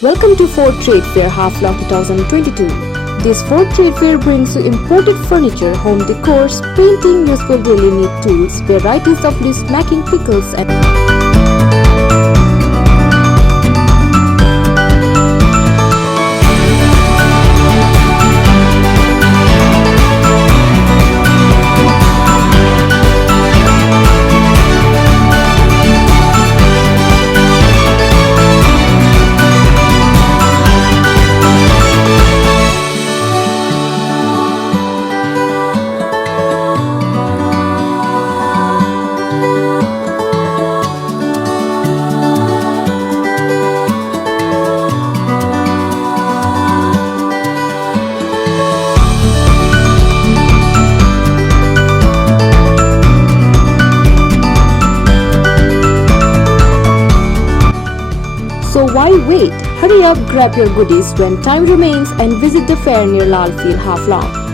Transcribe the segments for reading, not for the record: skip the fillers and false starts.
Welcome to Ford Trade Fair Half-Long 2022. This Ford Trade Fair brings you imported furniture, home decors, painting, useful daily need tools, varieties of list-making pickles and So why wait? Hurry up, grab your goodies when time remains and visit the fair near Lal Field Half-Long.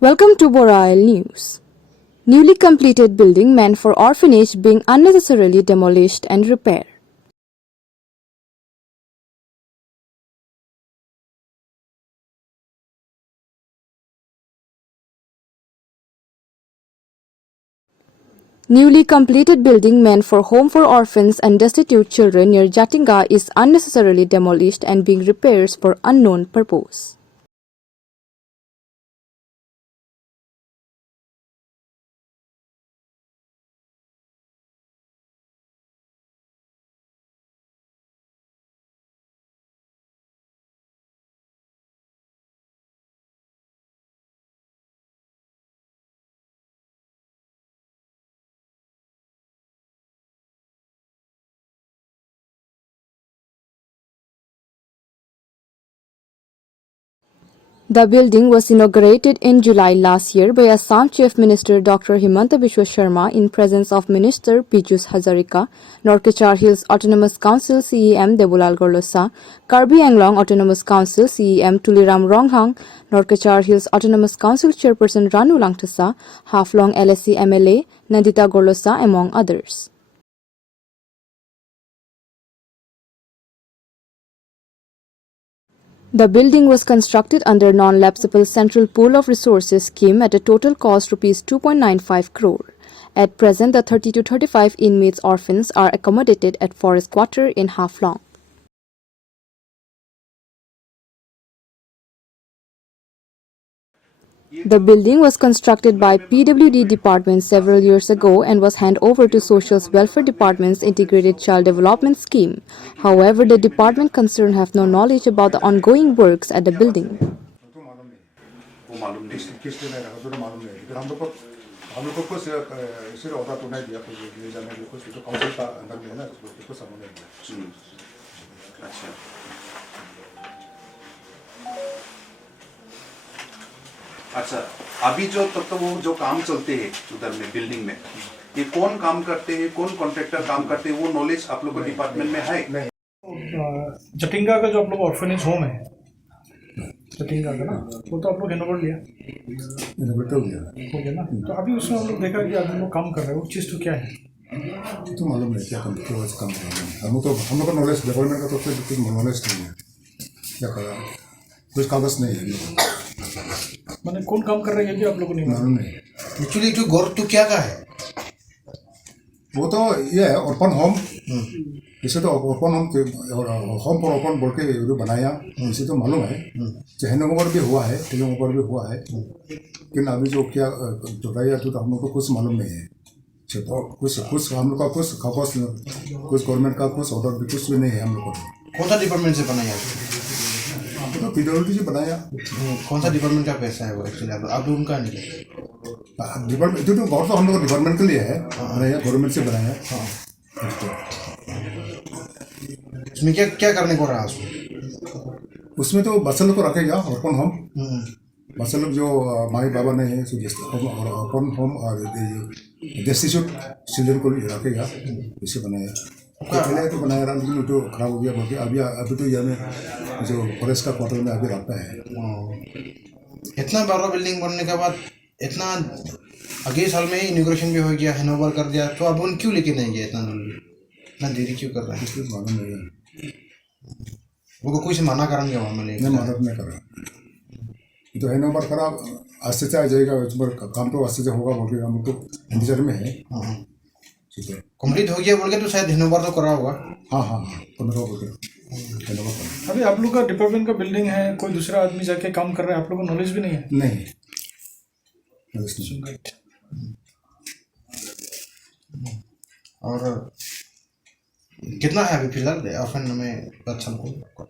Welcome to Borail News. Newly completed building meant for orphanage being unnecessarily demolished and repaired. Newly completed building meant for home for orphans and destitute children near Jatinga is unnecessarily demolished and being repaired for unknown purpose. The building was inaugurated in July last year by Assam Chief Minister Dr. Himanta Biswa Sharma in presence of Minister Piyush Hazarika, Northern Hills Autonomous Council CEM Debulal Gorlosa, Karbi Anglong Autonomous Council CEM Tuliram Ronghang, Northern Hills Autonomous Council Chairperson Ranu Langtasa, Half-Long LSC MLA Nandita Gorlosa, among others. The building was constructed under Non-Lapsable Central Pool of Resources scheme at a total cost Rs 2.95 crore. At present, the 30 to 35 inmates orphans are accommodated at Forest Quarter in Half-Long. The building was constructed by PWD department several years ago and was handed over to Social Welfare Department's Integrated Child Development Scheme. However, the department concerned have no knowledge about the ongoing works at the building. अच्छा, अभी जो तब तो वो जो काम चलते हैं उधर में बिल्डिंग में, ये कौन काम करते हैं, कौन कॉन्ट्रैक्टर काम करते हैं, वो नॉलेज आप लोगों के डिपार्टमेंट में है? नहीं। जटिंगा का जो आप लोग ऑर्फनेज होम है, जटिंगा का ना, वो तो आप लोग हैंडओवर लिया, हो गया ना। तो अभी उसमें हम लोग देखा कि आदमी लोग काम कर रहे हैं, वो चीज़ तो क्या है? तो मालूम नहीं क्या काम कर रहे हैं। हम लोग का नॉलेज डेवलपमेंट का तो कुछ नॉलेज नहीं है, क्या कर रहा है, कुछ कागज नहीं है। मैंने कौन काम कर रहे हैं ये भी आप लोगों ने मालूम नहीं। एक्चुअली जो गौर तो क्या का है, वो तो ये है ओपन होम, इसे तो ओपन होम पर ओपन बोल के जो बनाया, इसे तो मालूम है। चहने ऊपर भी हुआ है, टीलों ऊपर भी हुआ है, लेकिन अभी जो क्या जुटाया तो हम लोग को कुछ मालूम नहीं है। तो कुछ हम लोग का कुछ कागज, कुछ गवर्नमेंट का कुछ ऑर्डर भी कुछ भी नहीं है हम लोग को। कौन सा डिपार्टमेंट से बनाया? तो PWD से बनाया। कौन सा डिपार्टमेंट का पैसा है वो एक्चुअली आप लोगों का नहीं? डिपार्टमेंट तो गौर तो हम लोग डिपार्टमेंट के लिए है, गवर्नमेंट से बनाया। उसमें क्या क्या करने को रहा उसमें? उसमें तो बच्चों को रखेगा ओपन होम, मतलब जो हमारे बाबा ने है ओपन होम और डेस्टिट्यूट चिल्ड्रन को रखेगा, इसे बनाया। तो पहले तो बनाया रहा, लेकिन तो खराब हो गया बोल के अभी तो ये में जो फॉरेस्ट का क्वार्टर में अभी रखता है। इतना बड़ा बिल्डिंग बनने के बाद इतना अगले साल में इनॉग्रेशन भी हो गया, हैंडओवर कर दिया, तो अब उन क्यों लेके नहीं गया इतना देरी क्यों कर रहा है? इसलिए मालूम नहीं है, वो कोई से मना कारण क्या वहाँ नहीं मदद नहीं कर रहा। ये तो हैंडओवर करा, आस्ते से आ जाएगा, काम तो आस्ते से होगा बोल के हम तो इंतजार में है। ठीक है, कंप्लीट हो गया बोल के तो शायद हैंडओवर तो करा होगा। हाँ हाँ हाँ, 15 बोल के हैंडओवर करा। अभी आप लोग का डिपार्टमेंट का बिल्डिंग है, कोई दूसरा आदमी जाके काम कर रहा है, आप लोग को नॉलेज भी नहीं है? नहीं, और कितना है अभी फिलहाल ऑर्फन में बच्चा को?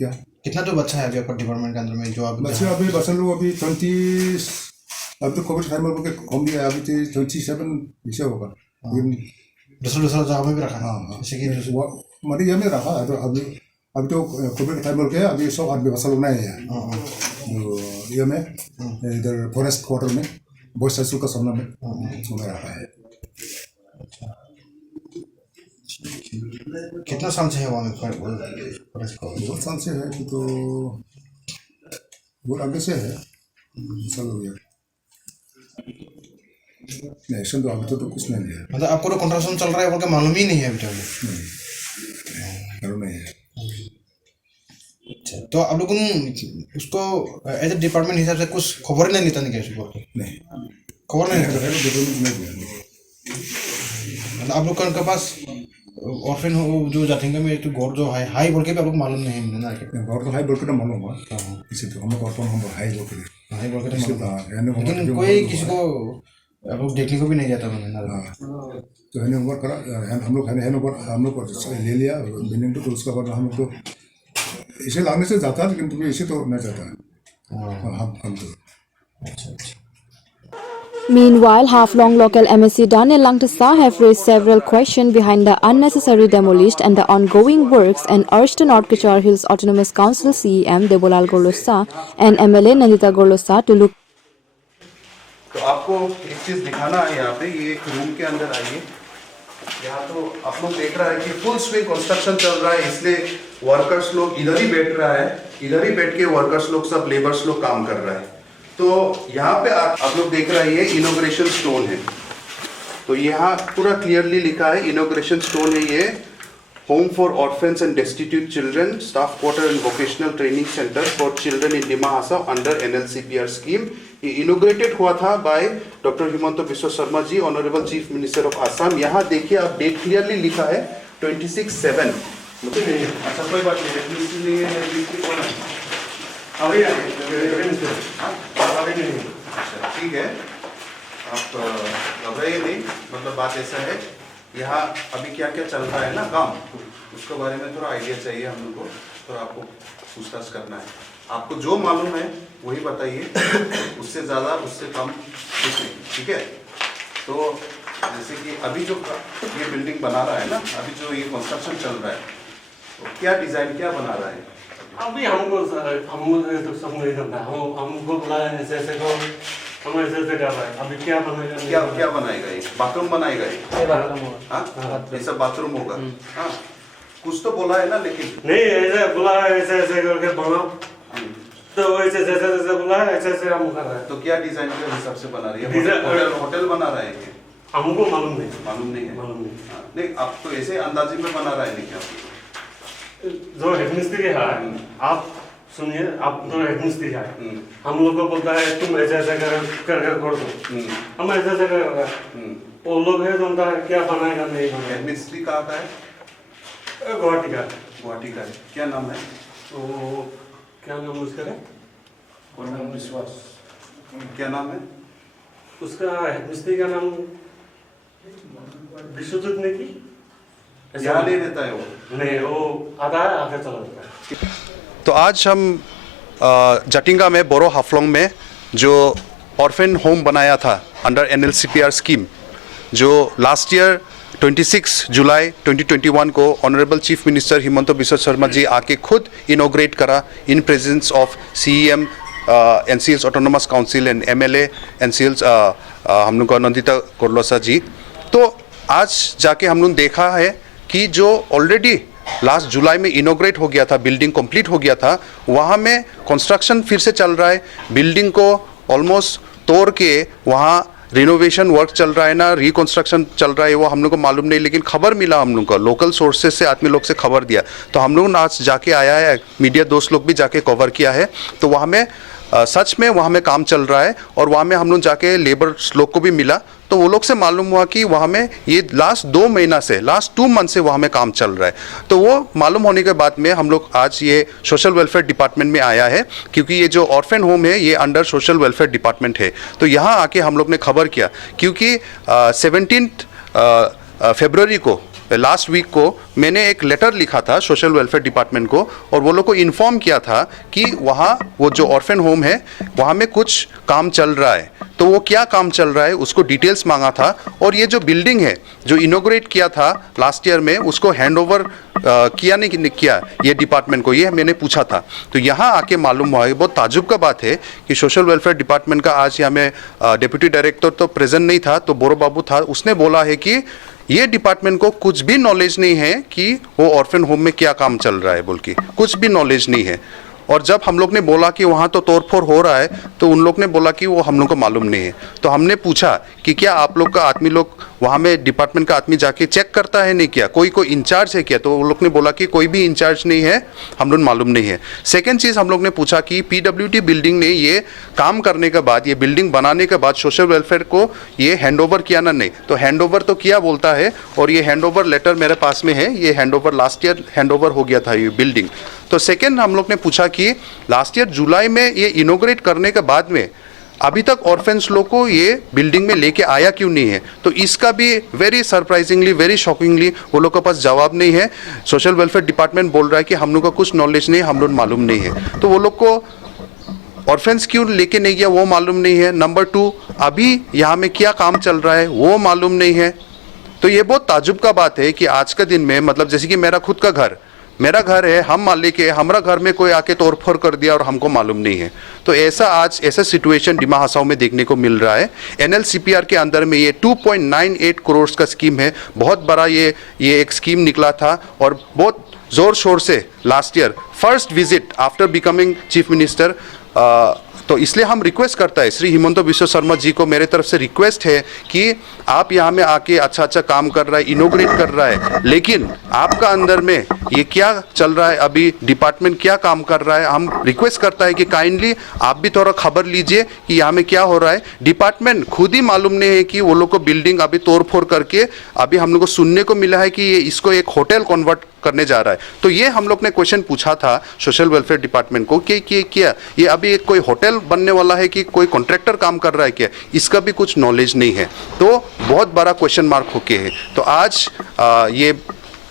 क्या कितना तो बच्चा है अभी आपका डिपार्टमेंट के अंदर में जो आप बच्चे अभी बच्चे लोग अभी 20, अब तो कोविड टाइम में कम दिया है, अभी तो 27 पीछे होगा। दूसरा जगह में भी रखा है? हाँ जैसे कि मतलब ये में रखा है, तो अभी तो कोविड टाइम बोल के अभी 100 आदमी बच्चा लोग नहीं है जो ये में इधर फॉरेस्ट क्वार्टर में बॉयज हाई स्कूल का सामने में सुना रखा है। कितना साल से है वहाँ में फॉरेस्ट का? बहुत साल से है कि तो बहुत आगे से है, साल हो गया। एक्शन तो अभी तो कुछ नहीं है, मतलब आपको तो कंस्ट्रक्शन चल रहा है बोल के मालूम ही नहीं है अभी तक? नहीं है। अच्छा, तो आप लोगों ने उसको एज ए डिपार्टमेंट हिसाब से कुछ खबर नहीं लेता नहीं क्या? नहीं खबर नहीं लेता? नहीं, मतलब आप लोग का पास ऑर्फन हो जो जातेंगे में तो गौर जो है हाई बोल के भी आप लोग मालूम नहीं है ना? गौर तो हाई बोल के ना मालूम हुआ, इसी तो हम गौर हम हाई बोल के हाई बोल के इसके तो तो लेकिन कोई किसी को आप लोग देखने को भी नहीं जाता मैंने। तो हैंड ओवर करा, हम लोग हम लोग ले लिया बिल्डिंग तो उसका बाद हम लोग तो इसे लाने से जाता है, लेकिन तुम्हें इसे तो नहीं जाता है हम तो। अच्छा। Meanwhile, half-long local MSc Daniel Langtasa have raised several questions behind the unnecessary demolished and the ongoing works and urged the North Kachar Hills Autonomous Council CEM Debolal Gorlosa and MLA Nandita Gorlosa to look. तो आपको एक चीज दिखाना है यहाँ पे, ये एक रूम के अंदर आइए। यहाँ तो आप लोग देख रहा है कि फुल स्विंग कंस्ट्रक्शन चल रहा है, इसलिए वर्कर्स लोग इधर ही बैठ रहा है, इधर ही बैठ के वर्कर्स लोग सब लेबर्स लोग काम कर रहा है। तो यहाँ पे आप लोग देख रहे हैं ये इनॉग्रेशन स्टोन है, तो यहाँ पूरा क्लियरली लिखा है इनॉग्रेशन स्टोन है ये, home for orphans and destitute children, staff quarter and vocational training centre for children in Dima Hasao under NLCPR scheme. ये इनॉग्रेटेड हुआ था by doctor Himanta Biswa Sarma ji, honourable chief minister of Assam. यहाँ देखिए आप डेट क्लियरली लिखा है 26/7। अच्छा कोई बात नहीं, ठीक है, आप घबराइए नहीं। मतलब बात ऐसा है, यहाँ अभी क्या क्या चल रहा है ना काम, उसके बारे में थोड़ा आइडिया चाहिए हम लोग को, तो आपको पूछताछ करना है। आपको जो मालूम है वही बताइए, उससे ज़्यादा उससे कम कुछ नहीं, ठीक है? तो जैसे कि अभी जो ये बिल्डिंग बना रहा है ना, अभी जो ये कंस्ट्रक्शन चल रहा है, तो क्या डिज़ाइन क्या बना रहा है? अभी हमको तो सब नहीं करता है, हमको बुलाया ऐसे ऐसे को, हम ऐसे ऐसे कर रहे हैं। अभी क्या बनेगा? क्या बनाएगा? ये बाथरूम बनाएगा ये? हाँ, ऐसा बाथरूम होगा। हाँ, कुछ तो बोला है ना, लेकिन नहीं ऐसे बुलाया ऐसे ऐसे करके बनाओ, तो वैसे जैसे जैसे बुलाया ऐसे ऐसे हम कर रहे हैं। तो क्या डिजाइन के हिसाब से बना रही है? होटल बना रहे हैं? हमको मालूम नहीं है। मालूम नहीं, आप तो ऐसे अंदाजे में बना रहा है नहीं क्या? जो हेड मिस्त्री है, आप सुनिए, आप जो हेड मिस्त्री है, हम लोग को बोलता है तुम ऐसे ऐसे कर दो, हम ऐसे ऐसे करेंगे। वो लोग है जो उनका क्या बनाएगा नहीं बनाएगा। हेड मिस्त्री कहाँ का है? गुवाहाटी का। गुवाहाटी का है। क्या नाम है? तो क्या नाम उसका है? विश्वास। क्या नाम है उसका? हेड मिस्त्री का नाम विश्वजीत ने की। यहाँ नहीं रहता है वो? नहीं, वो आता है आगे चला जाता है। तो आज हम जटिंगा में बोरो हाफलोंग में जो ऑर्फेन होम बनाया था अंडर NLCPR स्कीम, जो लास्ट ईयर 26 जुलाई 2021 को honourable chief minister Himanta Biswa Sarma ji आके खुद इनॉग्रेट करा in presence of CEM NCLs autonomous council and MLA NCLs हम लोग का नंदिता कोरलोसा जी। तो आज जाके हम लोग देखा है कि जो ऑलरेडी लास्ट जुलाई में इनोग्रेट हो गया था, बिल्डिंग कंप्लीट हो गया था, वहाँ में कंस्ट्रक्शन फिर से चल रहा है। बिल्डिंग को ऑलमोस्ट तोड़ के वहाँ रिनोवेशन वर्क चल रहा है ना रिकंस्ट्रक्शन चल रहा है, वो हम लोग को मालूम नहीं, लेकिन खबर मिला हम लोग को, लोकल सोर्सेज से आदमी लोग से खबर दिया। तो हम लोग आज जाके आया है, मीडिया दोस्त लोग भी जाके कवर किया है। तो वहाँ में सच में वहाँ में काम चल रहा है, और वहाँ में हम लोग जाके लेबर लोग को भी मिला, तो वो लोग से मालूम हुआ कि वहाँ में ये लास्ट 2 महीना से, लास्ट 2 मंथ से वहाँ में काम चल रहा है। तो वो मालूम होने के बाद में हम लोग आज ये सोशल वेलफेयर डिपार्टमेंट में आया है, क्योंकि ये जो ऑर्फन होम है ये अंडर सोशल वेलफेयर डिपार्टमेंट है। तो यहाँ आके हम लोग ने खबर किया, क्योंकि 17 फरवरी को, लास्ट वीक को मैंने एक लेटर लिखा था सोशल वेलफेयर डिपार्टमेंट को, और वो लोग को इन्फॉर्म किया था कि वहाँ वो जो ऑर्फन होम है वहाँ में कुछ काम चल रहा है। तो वो क्या काम चल रहा है उसको डिटेल्स मांगा था, और ये जो बिल्डिंग है जो इनोग्रेट किया था लास्ट ईयर में, उसको हैंड ओवर किया नहीं किया ये डिपार्टमेंट को, ये मैंने पूछा था। तो यहाँ आके मालूम हुआ है, बहुत ताजुब का बात है कि सोशल वेलफेयर डिपार्टमेंट का आज यहाँ में डिप्टी डायरेक्टर तो प्रेजेंट नहीं था, तो बोरो बाबू था, उसने बोला है कि ये डिपार्टमेंट को कुछ भी नॉलेज नहीं है कि वो ऑर्फन होम में क्या काम चल रहा है, बोल के कुछ भी नॉलेज नहीं है। और जब हम लोग ने बोला कि वहाँ तो तोड़फोड़ हो रहा है, तो उन लोग ने बोला कि वो हम लोग को मालूम नहीं है। तो हमने पूछा कि क्या आप लोग का आदमी लोग वहाँ में डिपार्टमेंट का आदमी जाके चेक करता है नहीं, क्या कोई इंचार्ज है क्या? तो वो लोग ने बोला कि कोई भी इंचार्ज नहीं है, हम लोग मालूम नहीं है। सेकेंड चीज़ हम लोग ने पूछा कि PWD बिल्डिंग ने ये काम करने के बाद, ये बिल्डिंग बनाने के बाद सोशल वेलफेयर को ये हैंड ओवर किया ना? नहीं। तो हैंड ओवर तो किया बोलता है, और ये हैंड ओवर लेटर मेरे पास में है, ये hand over last year hand over हो गया था ये बिल्डिंग। तो सेकेंड हम लोग ने पूछा कि लास्ट ईयर जुलाई में ये इनोग्रेट करने के बाद में अभी तक ऑर्फेंस लोग को ये बिल्डिंग में लेके आया क्यों नहीं है? तो इसका भी वेरी सरप्राइजिंगली, वेरी शॉकिंगली वो लोग के पास जवाब नहीं है। सोशल वेलफेयर डिपार्टमेंट बोल रहा है कि हम लोग का कुछ नॉलेज नहीं है, हम लोग मालूम नहीं है। तो वो लोग को ऑर्फेंस क्यों लेके नहीं गया वो मालूम नहीं है। नंबर 2, अभी यहाँ में क्या काम चल रहा है वो मालूम नहीं है। तो ये बहुत ताजुब का बात है कि आज के दिन में, मतलब जैसे कि मेरा खुद का घर, मेरा घर है, हम मालिक है, हमारा घर में कोई आके तोड़फोड़ कर दिया और हमको मालूम नहीं है। तो ऐसा आज ऐसा सिचुएशन डिमा हसाओ में देखने को मिल रहा है। NLCPR के अंदर में ये 2.98 करोड़ का स्कीम है, बहुत बड़ा ये एक स्कीम निकला था, और बहुत जोर शोर से last year first visit after becoming chief minister. तो इसलिए हम रिक्वेस्ट करता है श्री हिमंत बिश्व शर्मा जी को, मेरे तरफ से रिक्वेस्ट है कि आप यहाँ में आके अच्छा काम कर रहा है, इनोग्रेट कर रहा है, लेकिन आपका अंदर में ये क्या चल रहा है, अभी डिपार्टमेंट क्या काम कर रहा है, हम रिक्वेस्ट करता है कि काइंडली आप भी थोड़ा खबर लीजिए कि यहाँ में क्या हो रहा है। डिपार्टमेंट खुद ही मालूम नहीं है कि वो लोग को बिल्डिंग अभी तोड़फोड़ करके, अभी हम लोग को सुनने को मिला है कि ये इसको एक होटल कन्वर्ट करने जा रहा है। तो ये हम लोग ने क्वेश्चन पूछा था सोशल वेलफेयर डिपार्टमेंट को कि क्या ये अभी एक कोई होटल बनने वाला है कि कोई कॉन्ट्रैक्टर काम कर रहा है क्या? इसका भी कुछ नॉलेज नहीं है। तो बहुत बड़ा क्वेश्चन मार्क होके है। तो आज ये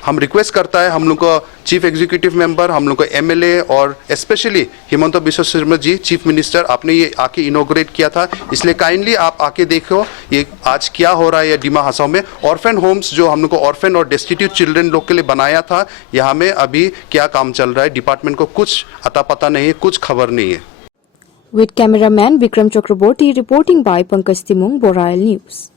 हम रिक्वेस्ट करता है हम लोग को चीफ एग्जीक्यूटिव मेंबर, हम लोग को MLA और स्पेशली हिमंत बिश्व शर्मा जी चीफ मिनिस्टर, आपने ये आके इनोग्रेट किया था, इसलिए काइंडली आप आके देखो ये आज क्या हो रहा है ये डिमा हसाओ में। ऑर्फन होम्स जो हम लोग को ऑर्फन और डेस्टिट्यूट चिल्ड्रन लोग के लिए बनाया था, यहाँ में अभी क्या काम चल रहा है, डिपार्टमेंट को कुछ अता पता नहीं है, कुछ खबर नहीं है। With cameraman Vikram Chakraborty reporting by Pankaj Timung, Borail News.